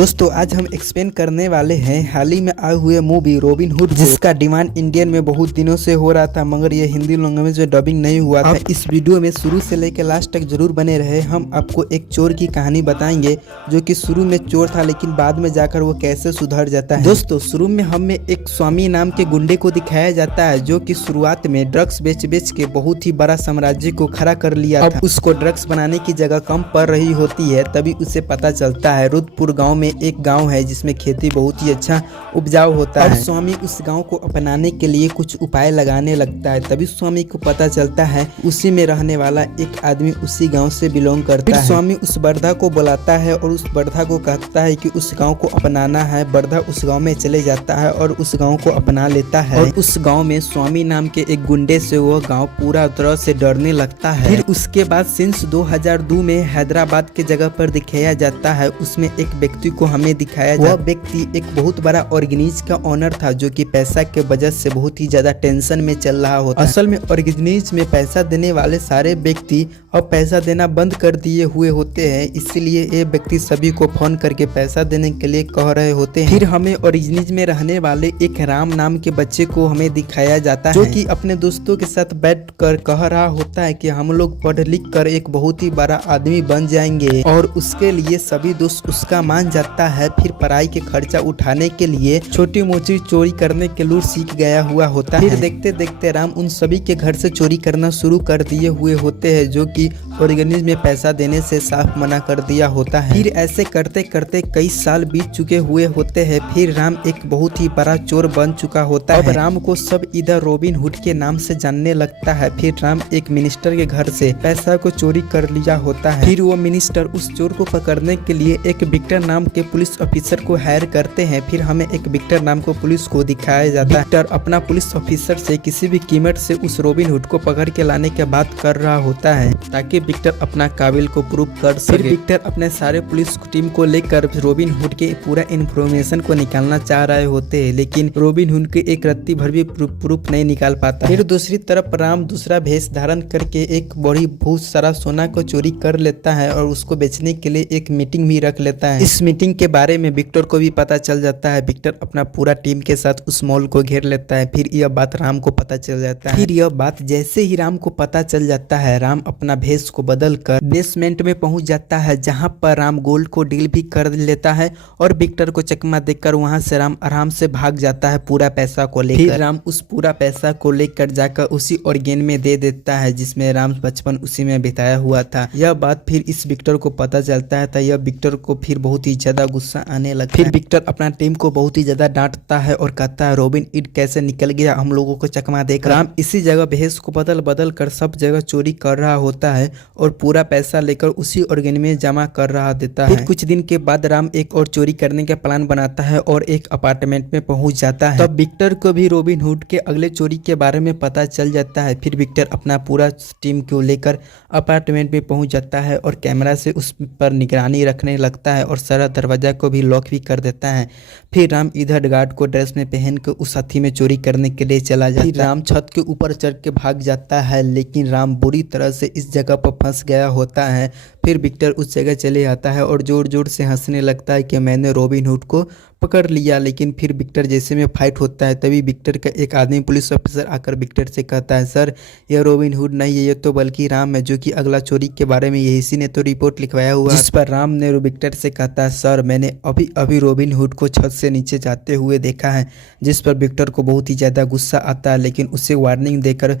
दोस्तों आज हम एक्सप्लेन करने वाले हैं हाल ही में आए हुए मूवी रॉबिन हुड, जिसका डिमांड इंडियन में बहुत दिनों से हो रहा था मगर ये हिंदी लैंग्वेज में डबिंग नहीं हुआ था। इस वीडियो में शुरू से लेकर लास्ट तक जरूर बने रहे। हम आपको एक चोर की कहानी बताएंगे जो कि शुरू में चोर था लेकिन बाद में जाकर वो कैसे सुधर जाता है। दोस्तों शुरू में हमें एक स्वामी नाम के गुंडे को दिखाया जाता है जो कि शुरुआत में ड्रग्स बेच के बहुत ही बड़ा साम्राज्य को खड़ा कर लिया था। अब उसको ड्रग्स बनाने की जगह कम पड़ रही होती है, तभी उसे पता चलता है रुद्रपुर गाँव में एक गांव है जिसमें खेती बहुत ही अच्छा उपजाऊ होता है। स्वामी उस गांव को अपनाने के लिए कुछ उपाय लगाने लगता है। तभी स्वामी को पता चलता है उसी में रहने वाला एक आदमी उसी गांव से बिलोंग करता है। स्वामी उस बर्धा को बुलाता है और उस बर्धा को कहता है कि उस गांव को अपनाना है। बर्धा उस गांव में चले जाता है और उस गांव को अपना लेता है और उस गांव में स्वामी नाम के एक गुंडे से वह गांव पूरा तरह से डरने लगता है। फिर उसके बाद सिंस 2002 में हैदराबाद के जगह पर दिखाया जाता है। उसमें एक व्यक्ति को हमें दिखाया वह व्यक्ति एक बहुत बड़ा ऑर्गेनाइज का ओनर था जो कि पैसा के वजह से बहुत ही ज्यादा टेंशन में चल रहा होता। असल में ऑर्गेनाइज में पैसा देने वाले सारे व्यक्ति अब पैसा देना बंद कर दिए हुए होते हैं, इसलिए ये व्यक्ति सभी को फोन करके पैसा देने के लिए कह रहे होते हैं। फिर हमें ऑर्गेनाइज में रहने वाले एक राम नाम के बच्चे को हमें दिखाया जाता है जो कि अपने दोस्तों के साथ बैठ कर कह रहा होता है कि हम लोग पढ़ लिख कर एक बहुत ही बड़ा आदमी बन जाएंगे और उसके लिए सभी दोस्त उसका मान जाता है। फिर पढ़ाई के खर्चा उठाने के लिए छोटी मोटी चोरी करने के लूर सीख गया हुआ होता है। फिर देखते देखते राम उन सभी के घर से चोरी करना शुरू कर दिए हुए होते हैं जो कि ऑर्गेनाइज में पैसा देने से साफ मना कर दिया होता है। फिर ऐसे करते करते कई साल बीत चुके हुए होते हैं। फिर राम एक बहुत ही बड़ा चोर बन चुका होता है। अब राम को सब इधर रॉबिन हुड के नाम से जानने लगता है। फिर राम एक मिनिस्टर के घर से पैसा को चोरी कर लिया होता है। फिर वो मिनिस्टर उस चोर को पकड़ने के लिए एक विक्टर नाम के पुलिस ऑफिसर को हायर करते हैं। फिर हमें एक विक्टर नाम को पुलिस को दिखाया जाता है। विक्टर अपना पुलिस ऑफिसर से किसी भी कीमत से उस रॉबिन हुड को पकड़ के लाने की बात कर रहा होता है ताकि विक्टर अपना काबिल को प्रूव कर सके। फिर विक्टर अपने सारे पुलिस टीम को लेकर रॉबिन हुड के पूरा इन्फॉर्मेशन को निकालना चाह रहे होते हैं लेकिन रॉबिन हुड के एक रत्ती भर भी प्रूफ नहीं निकाल पाता। फिर दूसरी तरफ राम दूसरा भेष धारण करके एक बड़ी बहुत सारा सोना को चोरी कर लेता है और उसको बेचने के लिए एक मीटिंग भी रख लेता है। इस मीटिंग के बारे में विक्टर को भी पता चल जाता है। विक्टर अपना पूरा टीम के साथ उस मॉल को घेर लेता है। फिर यह बात राम को पता चल जाता है। फिर यह बात जैसे ही राम को पता चल जाता है राम अपना भेष को बदल कर बेसमेंट में पहुंच जाता है जहां पर राम गोल्ड को डील भी कर लेता है और विक्टर को चकमा देकर वहां से राम आराम से भाग जाता है पूरा पैसा को लेकर। फिर राम उस पूरा पैसा को लेकर जाकर उसी ऑर्गेन में दे देता है जिसमें राम बचपन उसी में बिताया हुआ था। यह बात फिर इस विक्टर को पता चलता है तो यह विक्टर को फिर बहुत ही ज्यादा गुस्सा आने लगता है। फिर विक्टर अपना टीम को बहुत ही ज्यादा डांटता है और कहता है रॉबिन हुड कैसे निकल गया हम लोगों को चकमा देकर। राम इसी जगह भेष को बदल कर सब जगह चोरी कर रहा होता है और पूरा पैसा लेकर उसी ऑर्गेन में जमा कर रहा देता है। फिर कुछ दिन के बाद राम एक और चोरी करने का प्लान बनाता है और एक अपार्टमेंट में पहुंच जाता है। तब विक्टर को भी रॉबिन हुड के अगले चोरी के बारे में पता चल जाता है। फिर विक्टर अपना पूरा टीम को लेकर अपार्टमेंट में पहुंच जाता है और कैमरा से उस पर निगरानी रखने लगता है और सारा दरवाजा को भी लॉक भी कर देता है। फिर राम इधर गार्ड को ड्रेस में पहन कर उस हाथी में चोरी करने के लिए चला जाता है। राम छत के ऊपर चढ़ के भाग जाता है लेकिन राम बुरी तरह से इस जगह पर फंस गया होता है। फिर विक्टर उस जगह चले आता है और जोर जोर से हंसने लगता है कि मैंने रॉबिन हुड को पकड़ लिया। लेकिन फिर विक्टर जैसे में फाइट होता है तभी विक्टर का एक आदमी पुलिस ऑफिसर आकर विक्टर से कहता है सर यह रॉबिन हुड नहीं है, ये तो बल्कि राम है जो कि अगला चोरी के बारे में इसी ने तो रिपोर्ट लिखवाया हुआ। जिस पर राम ने विक्टर से कहता है सर मैंने अभी रॉबिन हुड को छत से नीचे जाते हुए देखा है। जिस पर विक्टर को बहुत ही ज्यादा गुस्सा आता है लेकिन उसे वार्निंग देकर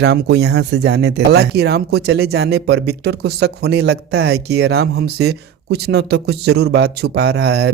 राम को यहाँ से जाने देता है। हालांकि राम को चले जाने पर विक्टर को शक होने लगता है कि राम हमसे कुछ न तो कुछ जरूर बात छुपा रहा है।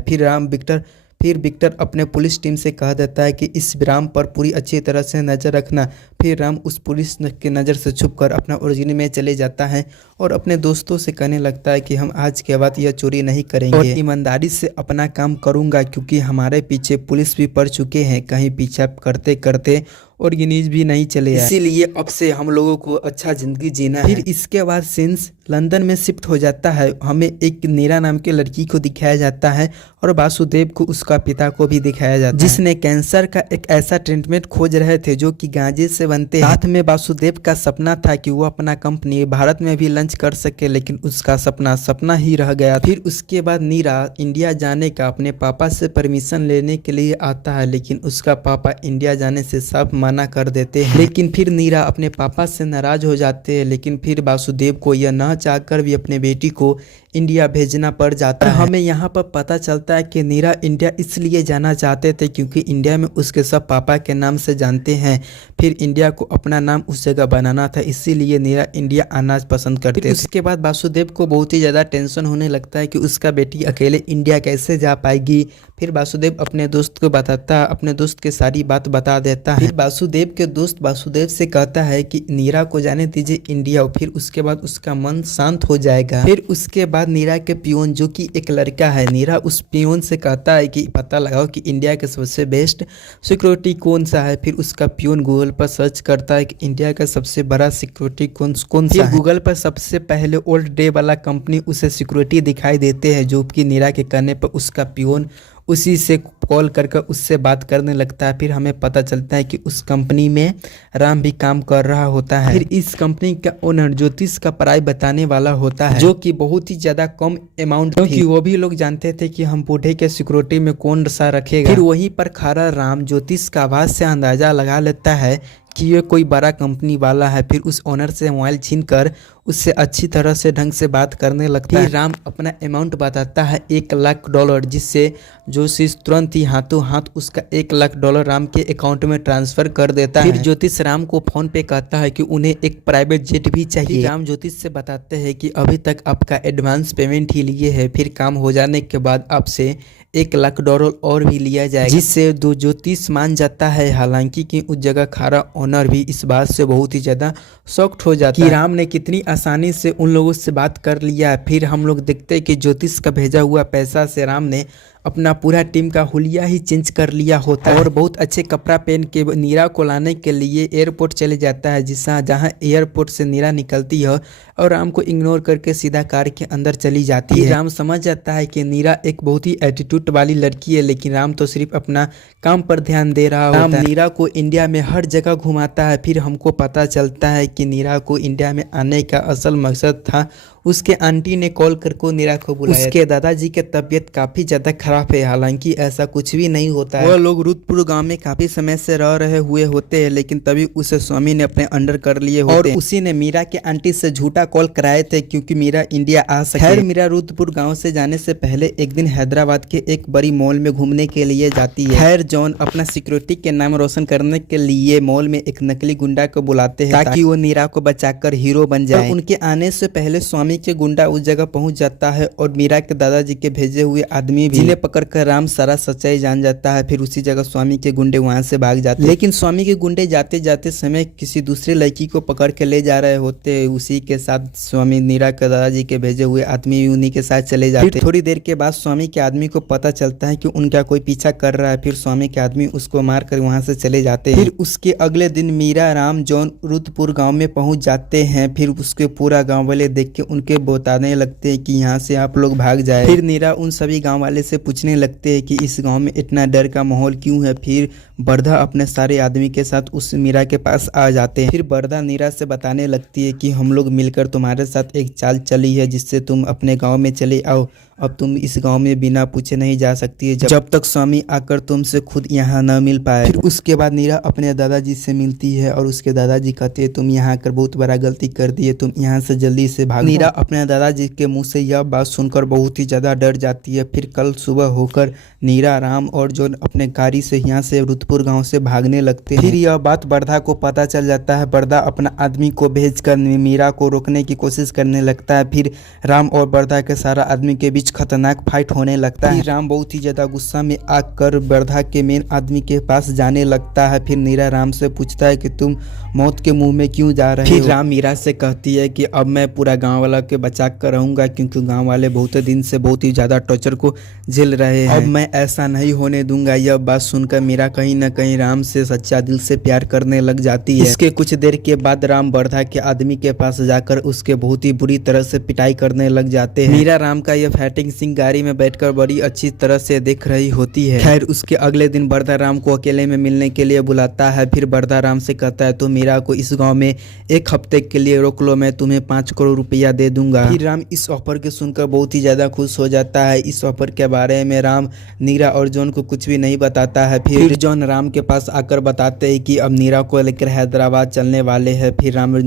फिर विक्टर अपने पुलिस टीम से कह देता है कि इस राम पर पूरी अच्छी तरह से नज़र रखना। फिर राम उस पुलिस के नज़र से छुपकर अपना ओरिजिन में चले जाता है और अपने दोस्तों से कहने लगता है कि हम आज के बाद यह चोरी नहीं करेंगे और ईमानदारी से अपना काम करूंगा क्योंकि हमारे पीछे पुलिस भी पड़ चुके हैं। कहीं पीछा करते करते और गिनीज भी नहीं चले आए, इसीलिए अब से हम लोगों को अच्छा जिंदगी जीना है। फिर इसके बाद सीन्स लंदन में शिफ्ट हो जाता है। हमें एक नीरा नाम की लड़की को दिखाया जाता है और वासुदेव को उसका पिता को भी दिखाया जाता है, जिसने कैंसर का एक ऐसा ट्रीटमेंट खोज रहे थे जो कि गांजे से बनते हैं। साथ में वासुदेव का सपना था कि वो अपना कंपनी भारत में भी लॉन्च कर सके, लेकिन उसका सपना ही रह गया। फिर उसके बाद नीरा इंडिया जाने का अपने पापा से परमिशन लेने के लिए आता है, लेकिन उसका पापा इंडिया जाने से साफ मना कर देते हैं। लेकिन फिर नीरा अपने पापा से नाराज हो जाते हैं, लेकिन फिर वासुदेव को यह न चाहकर भी अपने बेटी को इंडिया भेजना पड़ जाता है। हमें यहाँ पर पता चलता है कि नीरा इंडिया इसलिए जाना चाहते थे क्योंकि इंडिया में उसके सब पापा के नाम से जानते हैं। फिर इंडिया को अपना नाम उस जगह बनाना था, इसीलिए नीरा इंडिया आना पसंद करते थे। उसके बाद वासुदेव को बहुत ही ज़्यादा टेंशन होने लगता है कि उसका बेटी अकेले इंडिया कैसे जा पाएगी। फिर वासुदेव अपने दोस्त को बताता है, अपने दोस्त के सारी बात बता देता है। फिर वासुदेव के दोस्त वासुदेव से कहता है कि नीरा को जाने दीजिए इंडिया, और फिर उसके बाद उसका मन शांत हो जाएगा। फिर उसके बाद नीरा के पियोन जो कि एक लड़का है, नीरा उस पियोन से कहता है कि पता लगाओ कि इंडिया के सबसे बेस्ट सिक्योरिटी कौन सा है। फिर उसका पियोन गूगल पर सर्च करता है कि इंडिया का सबसे बड़ा सिक्योरिटी कौन सा है। गूगल पर सबसे पहले ओल्ड डे वाला कंपनी उसे सिक्योरिटी दिखाई देते हैं, जो कि नीरा के कहने पर उसका पियोन उसी से कॉल करके उससे बात करने लगता है। फिर हमें पता चलता है कि उस कंपनी में राम भी काम कर रहा होता है। फिर इस कंपनी का ओनर ज्योतिष का पढ़ाई बताने वाला होता है, जो कि बहुत ही ज्यादा कम अमाउंट, क्योंकि वो भी लोग जानते थे कि हम बूढ़े के सिक्योरिटी में कौन सा रखेगा। फिर वहीं पर खड़ा राम ज्योतिष का आवाज से अंदाजा लगा लेता है कि ये कोई बड़ा कंपनी वाला है। फिर उस ओनर से मोबाइल छीनकर उससे अच्छी तरह से ढंग से बात करने लगता है। राम अपना अमाउंट बताता है $1,00,000, जिससे ज्योतिष तुरंत ही हाथों हाथ उसका $1,00,000 राम के अकाउंट में ट्रांसफर कर देता है। फिर ज्योतिष राम को फोन पे कहता है कि उन्हें एक प्राइवेट जेट भी चाहिए। राम ज्योतिष से बताते हैं कि अभी तक आपका एडवांस पेमेंट ही लिए है, फिर काम हो जाने के बाद आपसे $1,00,000 और भी लिया जाएगा, जिससे दो ज्योतिष मान जाता है। हालांकि कि उस जगह खारा ओनर भी इस बात से बहुत ही ज्यादा शॉक्ड हो जाता है कि राम ने कितनी आसानी से उन लोगों से बात कर लिया। फिर हम लोग देखते हैं कि ज्योतिष का भेजा हुआ पैसा से राम ने अपना पूरा टीम का हुलिया ही चेंज कर लिया होता है और बहुत अच्छे कपड़ा पहन के नीरा को लाने के लिए एयरपोर्ट चले जाता है, जहाँ एयरपोर्ट से नीरा निकलती है और राम को इग्नोर करके सीधा कार के अंदर चली जाती है। राम समझ जाता है कि नीरा एक बहुत ही एटीट्यूड वाली लड़की है, लेकिन राम तो सिर्फ अपना काम पर ध्यान दे रहा होता है। राम नीरा को इंडिया में हर जगह घुमाता है। फिर हमको पता चलता है कि नीरा को इंडिया में आने का असल मकसद था उसके आंटी ने कॉल करके नीरा को बुलाया। उसके दादाजी की तबीयत काफी ज्यादा खराब है, हालांकि ऐसा कुछ भी नहीं होता है। वो लोग रुद्रपुर गांव में काफी समय से रह रहे हुए होते हैं, लेकिन तभी उसे स्वामी ने अपने अंडर कर लिए होते हैं और उसी ने मीरा के आंटी से झूठा कॉल कराए थे क्योंकि मीरा इंडिया आ सके। खैर मीरा रुद्रपुर गाँव से जाने से पहले एक दिन हैदराबाद के एक बड़ी मॉल में घूमने के लिए जाती है। खैर जॉन अपना सिक्योरिटी के नाम रोशन करने के लिए मॉल में एक नकली गुंडा को बुलाते हैं ताकि वो नीरा को बचाकर हीरो बन जाए। उनके आने से पहले स्वामी के गुंडा उस जगह पहुंच जाता है और मीरा के दादाजी के भेजे हुए आदमी भी जिन्हें पकड़कर राम सारा सच्चाई जान जाता है। फिर उसी जगह स्वामी के गुंडे वहां से भाग जाते हैं, लेकिन स्वामी के गुंडे जाते जाते समय किसी दूसरे लड़की को पकड़ के ले जा रहे होते। उसी के साथ स्वामी नीरा के दादाजी के भेजे हुए आदमी भी उन्हीं के साथ चले जाते। फिर थोड़ी देर के बाद स्वामी के आदमी को पता चलता है कि उनका कोई पीछा कर रहा है। फिर स्वामी के आदमी उसको मार कर वहां से चले जाते हैं। फिर उसके अगले दिन मीरा राम जॉन रुद्रपुर गाँव में पहुंच जाते हैं। फिर उसके पूरा गाँव वाले देख के उनके बताने लगते हैं कि यहाँ से आप लोग भाग जाए। फिर नीरा उन सभी गांव वाले से पूछने लगते हैं कि इस गांव में इतना डर का माहौल क्यों है। फिर बरधा अपने सारे आदमी के साथ उस मीरा के पास आ जाते हैं। फिर बरधा नीरा से बताने लगती है कि हम लोग मिलकर तुम्हारे साथ एक चाल चली है जिससे तुम अपने गाँव में चले आओ। अब तुम इस गांव में बिना पूछे नहीं जा सकती है जब तक स्वामी आकर तुमसे खुद यहाँ न मिल पाए। फिर उसके बाद नीरा अपने दादाजी से मिलती है और उसके दादाजी कहते हैं तुम यहाँ आकर बहुत बड़ा गलती कर दी है, तुम यहाँ से जल्दी से भागो। नीरा अपने दादाजी के मुंह से यह बात सुनकर बहुत ही ज्यादा डर जाती है। फिर कल सुबह होकर नीरा राम और जो अपने गाड़ी से यहाँ से रुद्रपुर गाँव से भागने लगते हैं। फिर यह बात बरधा को पता चल जाता है। बरधा अपना आदमी को भेजकर मीरा को रोकने की कोशिश करने लगता है। फिर राम और बरधा के सारा आदमी के बीच बीच खतरनाक फाइट होने लगता है। राम बहुत ही ज्यादा गुस्सा में आकर वर्धा के मेन आदमी के पास जाने लगता है। फिर मीरा राम से पूछता है कि तुम मौत के मुंह में क्यों जा रहे हो। फिर राम मीरा से कहती है कि अब मैं पूरा गांव वाला के बचा कर रहूंगा, क्योंकि गांव वाले बहुत दिन से बहुत ही ज्यादा टॉर्चर को झेल रहे हैं। अब मैं ऐसा नहीं होने दूंगा। यह बात सुनकर मीरा कहीं न कहीं राम से सच्चा दिल से प्यार करने लग जाती है। इसके कुछ देर के बाद राम वर्धा के आदमी के पास जाकर उसके बहुत ही बुरी तरह से पिटाई करने लग जाते हैं। मीरा राम का यह फाइटिंग सीन गाड़ी में बैठकर बड़ी अच्छी तरह से देख रही होती है। खैर उसके अगले दिन वर्धा राम को अकेले में मिलने के लिए बुलाता है। फिर वर्धा राम से कहता है तो मीरा को इस गाँव में एक हफ्ते के लिए रोक लो, मैं तुम्हें 5 करोड़ रुपया दे दूंगा। फिर राम इस ऑफर के सुनकर बहुत ही ज्यादा खुश हो जाता है। इस ऑफर के बारे में राम नीरा और जॉन को कुछ भी नहीं बताता है। फिर जॉन राम के पास आकर बताते हैं कि अब नीरा को लेकर हैदराबाद चलने वाले हैं। फिर राम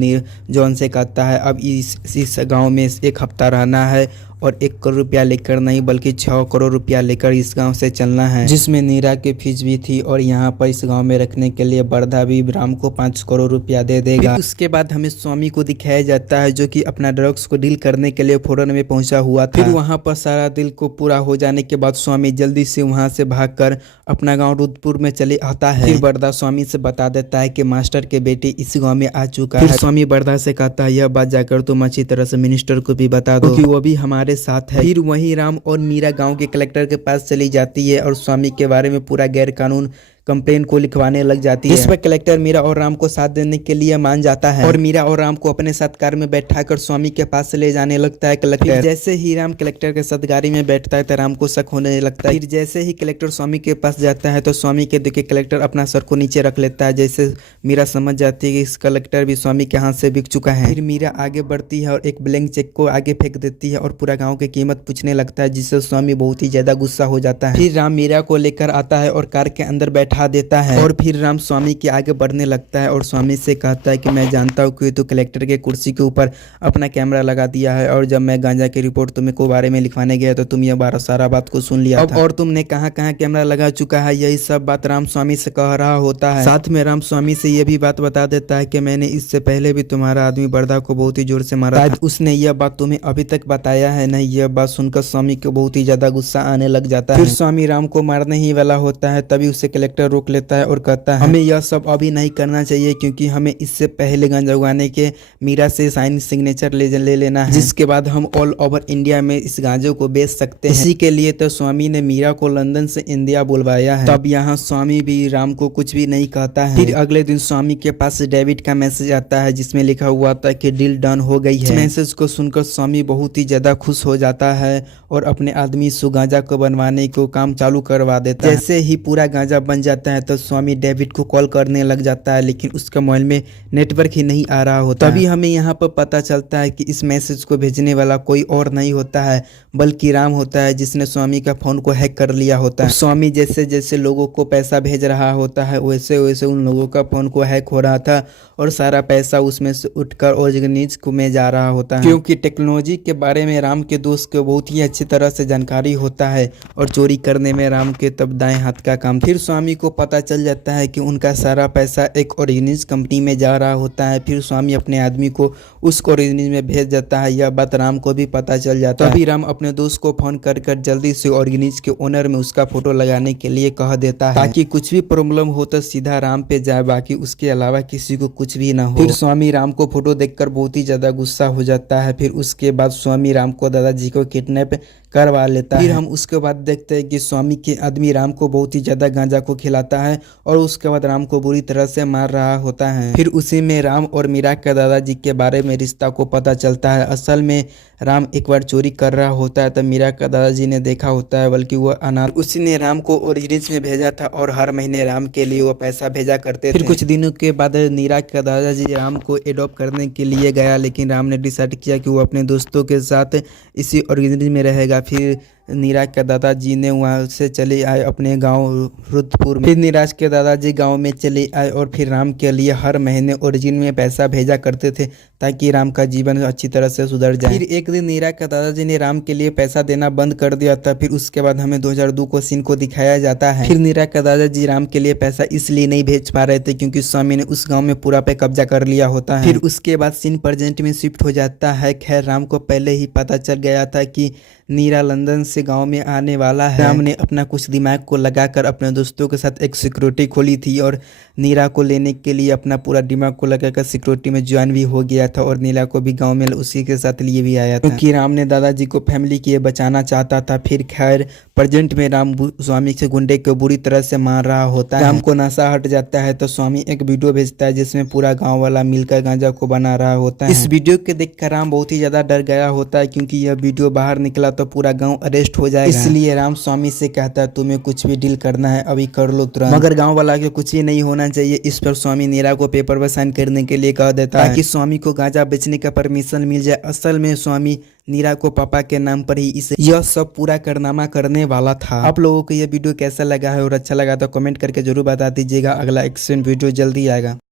जॉन से कहता है अब इस गांव में 1 हफ्ता रहना है और 1 करोड़ रुपया लेकर नहीं बल्कि 6 करोड़ रुपया लेकर इस गांव से चलना है, जिसमें नीरा की फीस भी थी। और यहाँ पर इस गांव में रखने के लिए वर्धा भी राम को 5 करोड़ रुपया दे देगा। उसके बाद हमें स्वामी को दिखाया जाता है जो कि अपना ड्रग्स को डील करने के लिए फॉरेन में पहुंचा हुआ था। फिर वहाँ पर सारा डील को पूरा हो जाने के बाद स्वामी जल्दी से वहाँ से भागकर अपना गाँव रुद्रपुर में चले आता है। फिर वर्धा स्वामी से बता देता है कि मास्टर के बेटे इस गाँव में आ चुका है। फिर स्वामी वर्धा से कहता है यह बात जाकर तुम अच्छी तरह से मिनिस्टर को भी बता दो कि वो भी हमारे साथ है। फिर वहीं राम और मीरा गांव के कलेक्टर के पास चली जाती है और स्वामी के बारे में पूरा गैर कानून कंप्लेन को लिखवाने लग जाती है। इस पर कलेक्टर मीरा और राम को साथ देने के लिए मान जाता है और मीरा और राम को अपने साथ कार में बैठाकर स्वामी के पास ले जाने लगता है कलेक्टर। जैसे ही राम कलेक्टर के साथ गाड़ी में बैठता है तो राम को शक होने लगता है। फिर जैसे ही कलेक्टर स्वामी के पास जाता है तो स्वामी के देखे कलेक्टर अपना सर को नीचे रख लेता है। जैसे मीरा समझ जाती है कि इस कलेक्टर भी स्वामी के हाथ से बिक चुका है। फिर मीरा आगे बढ़ती है और एक ब्लैंक चेक को आगे फेंक देती है और पूरा गाँव की कीमत पूछने लगता है, जिससे स्वामी बहुत ही ज्यादा गुस्सा हो जाता है। फिर राम मीरा को लेकर आता है और कार के अंदर बैठा देता है और फिर राम स्वामी के आगे बढ़ने लगता है और स्वामी से कहता है कि मैं जानता हूँ कि तू कलेक्टर के कुर्सी के ऊपर अपना कैमरा लगा दिया है और जब मैं गांजा की रिपोर्ट तुम्हें को बारे में लिखवाने गया तो तुम यह सारा बात को सुन लिया था और तुमने कहाँ कहाँ कैमरा लगा चुका है। यही सब बात राम स्वामी से कह रहा होता है। साथ में राम स्वामी से यह भी बात बता देता है कि मैंने इससे पहले भी तुम्हारा आदमी वर्धा को बहुत ही जोर से मारा था। उसने यह बात तुम्हें अभी तक बताया है नहीं। यह बात सुनकर स्वामी को बहुत ही ज्यादा गुस्सा आने लग जाता है। फिर स्वामी राम को मारने ही वाला होता है, तभी उसे कलेक्टर रोक लेता है और कहता है हमें यह सब अभी नहीं करना चाहिए क्योंकि हमें इससे पहले गांजा उगाने के मीरा से साइन सिग्नेचर ले लेना है, जिसके बाद हम ऑल ओवर इंडिया में इस गांजे को बेच सकते हैं। इसी के लिए तो स्वामी ने मीरा को लंदन से इंडिया बुलवाया है। तब यहाँ स्वामी भी राम को कुछ भी नहीं कहता है। फिर अगले दिन स्वामी के पास डेविड का मैसेज आता है जिसमें लिखा हुआ था कि डील डन हो गई है। इस मैसेज को सुनकर स्वामी बहुत ही ज्यादा खुश हो जाता है और अपने आदमी से गांजा को बनवाने को काम चालू करवा देता है। जैसे ही पूरा गांजा बन जाता है तो स्वामी डेविड को कॉल करने लग जाता है, लेकिन उसका मोबाइल में नेटवर्क ही नहीं आ रहा होता। तभी हमें यहाँ पर पता चलता है कि इस मैसेज को भेजने वाला कोई और नहीं होता है बल्कि राम होता है, जिसने स्वामी का फोन को हैक कर लिया होता है। स्वामी जैसे जैसे लोगों को पैसा भेज रहा होता है वैसे वैसे उन लोगों का फोन को हैक हो रहा था और सारा पैसा उसमें से उठकर ऑर्गेनिज में जा रहा होता है, क्योंकि टेक्नोलॉजी के बारे में राम के दोस्त को बहुत ही अच्छी तरह से जानकारी होता है और चोरी करने में राम के तब दाएं हाथ का काम। फिर स्वामी को पता चल जाता है कि उनका सारा पैसा एक ऑर्गेनिज कंपनी में जा रहा होता है। फिर स्वामी अपने आदमी को उस ऑर्गेनिज में भेज देता है। यह बात राम को भी पता चल जाता है। तभी राम अपने दोस्त को फोन कर जल्दी से ऑर्गेनिज के ओनर में उसका फोटो लगाने के लिए कह देता है ताकि कुछ भी प्रॉब्लम हो तो सीधा राम पे जाए, बाकी उसके अलावा किसी को कुछ भी ना हो। फिर स्वामी राम को फोटो देखकर बहुत ही ज्यादा गुस्सा हो जाता है। फिर उसके बाद स्वामी राम को दादाजी को किडनैप करवा लेता है। फिर हम उसके बाद देखते हैं कि स्वामी के आदमी राम को बहुत ही ज्यादा गांजा को खिलाता है और उसके बाद राम को बुरी तरह से मार रहा होता है। फिर उसी में राम और मीरा के दादाजी के बारे में रिश्ता को पता चलता है। असल में राम एक बार चोरी कर रहा होता है तब मीरा का दादाजी ने देखा होता है, बल्कि वह अनाथ उसी ने राम को ओरिजिन में भेजा था और हर महीने राम के लिए वो पैसा भेजा करते थे। फिर कुछ दिनों के बाद मीरा का दादाजी राम को एडॉप्ट करने के लिए गया, लेकिन राम ने डिसाइड किया कि वो अपने दोस्तों के साथ इसी ऑर्गेनिज में रहेगा। फिर नीरज के दादाजी ने वहाँ से चले आए अपने गांव रुद्रपुर में। फिर नीरज के दादाजी गांव में चले आए और फिर राम के लिए हर महीने ओरिजिन में पैसा भेजा करते थे ताकि राम का जीवन अच्छी तरह से सुधर जाए। फिर एक दिन नीरज के दादाजी ने राम के लिए पैसा देना बंद कर दिया था। फिर उसके बाद हमें 2002 को सीन को दिखाया जाता है। फिर नीरज के दादाजी राम के लिए पैसा इसलिए नहीं भेज पा रहे थे क्योंकि स्वामी ने उस गाँव में पूरा पे कब्जा कर लिया होता है। फिर उसके बाद सीन प्रेजेंट में शिफ्ट हो जाता है। खैर राम को पहले ही पता चल गया था कि नीरा लंदन से गांव में आने वाला है। राम ने अपना कुछ दिमाग को लगाकर अपने दोस्तों के साथ एक सिक्योरिटी खोली थी और नीरा को लेने के लिए अपना पूरा दिमाग को लगाकर सिक्योरिटी में ज्वाइन भी हो गया था और नीरा को भी गांव में उसी के साथ लिए भी आया था क्योंकि राम ने दादाजी को फैमिली के बचाना चाहता था। फिर खैर प्रेजेंट में राम स्वामी के गुंडे को बुरी तरह से मार रहा होता है। राम को नशा हट जाता है तो स्वामी एक वीडियो भेजता है जिसमें पूरा गाँव वाला मिलकर गांजा को बना रहा होता है। इस वीडियो को देखकर राम बहुत ही ज्यादा डर गया होता है क्योंकि यह वीडियो बाहर निकला तो पूरा गांव अरेस्ट हो जाएगा। इसलिए राम स्वामी से कहता है तुम्हें कुछ भी डील करना है अभी कर लो तुरंत। मगर गांव वाला के कुछ ही नहीं होना चाहिए। इस पर स्वामी नीरा को पेपर पर साइन करने के लिए कह देता है ताकि स्वामी को गांजा बेचने का परमिशन मिल जाए। असल में स्वामी नीरा को पापा के नाम पर ही इसे यह सब पूरा कारनामा करने वाला था। आप लोगों को यह वीडियो कैसा लगा है और अच्छा लगा तो कमेंट करके जरूर बता दीजिएगा। अगला एक्शन वीडियो जल्दी आएगा।